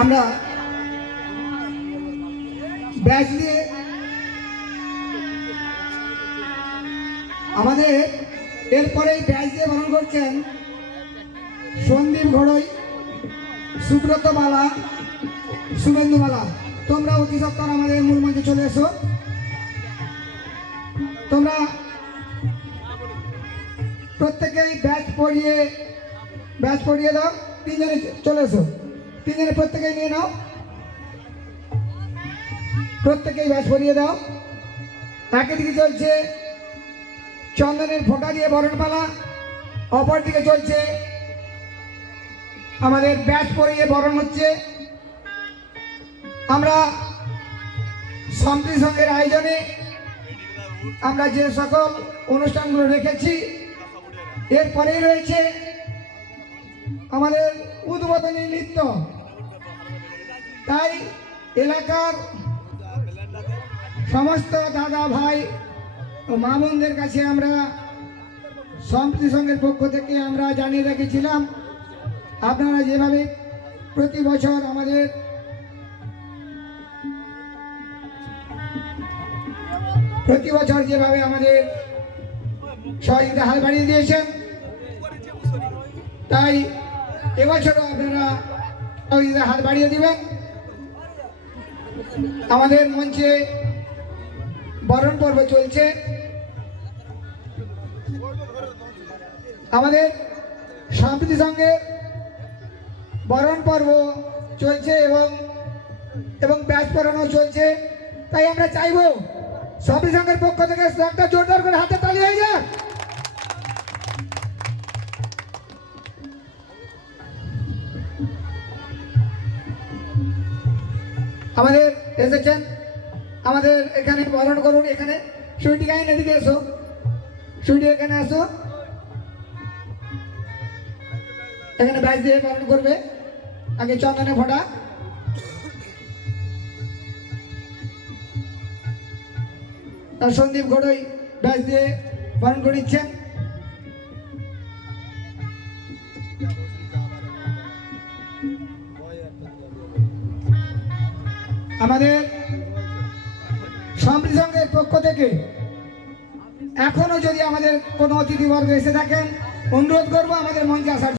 আমরা ব্যাচ দিয়ে আমাদের এরপরেই ব্যাচ দিয়ে বরণ করছেন সন্দীপ ঘড়ই, সুব্রত বালা, শুভেন্দু বালা। তোমরা অতি সত্তর আমাদের মূল মঞ্চে চলে এসো। তোমরা প্রত্যেকেই ব্যাচ পরিয়ে দাও। তিনজনে চলে এসো, তিনজনে প্রত্যেকেই নিয়ে নাও, প্রত্যেকেই ব্যাচ পরিয়ে দাও। একদিকে চলছে চন্দনের ফোঁটা দিয়ে বরণপালা, অপরদিকে চলছে আমাদের ব্যাচ পরিয়ে বরণ হচ্ছে। আমরা সম্প্রীতি সংঘের আয়োজনে আমরা যে সকল অনুষ্ঠানগুলো রেখেছি, এরপরেই রয়েছে আমাদের উদ্বোধনী নৃত্য। তাই এলাকার সমস্ত দাদা ভাই ও মা বোনদের কাছে আমরা সম্প্রীতি সংঘের পক্ষ থেকে আমরা জানিয়ে রেখেছিলাম, আপনারা যেভাবে প্রতি বছর আমাদের যেভাবে আমাদের সহযোগিতা হাত বাড়িয়ে দিয়েছেন, তাই এবছরও আপনারা সহযোগিতা হাত বাড়িয়ে দিবেন। আমাদের মঞ্চে বরণ পর্ব চলছে, আমাদের সম্প্রীতি সংঘের বরণ পর্ব চলছে এবং ব্যাচ পড়ানো চলছে। তাই আমরা চাইব সম্প্রীতি সংঘের পক্ষ থেকে একটা জোরদার করে হাতে তালি হয়ে যাক। আমাদের এসেছেন, আমাদের এখানে বরণ করুন। এখানে সুইটি গাইন, এদিকে এসো, সুইটি এখানে আসো। এখানে ব্যাচ দিয়ে বরণ করবে। আগে চন্দনে ফোঁটা, আর সন্দীপ ঘড়ই ব্যাচ দিয়ে বরণ করিচ্ছেন। আমাদের সম্প্রীতি সংঘের পক্ষ থেকে এখনো যদি আমাদের কোনো অতিথিবর্গ এসে থাকেন, অনুরোধ করবো আমাদের মঞ্চে আসার।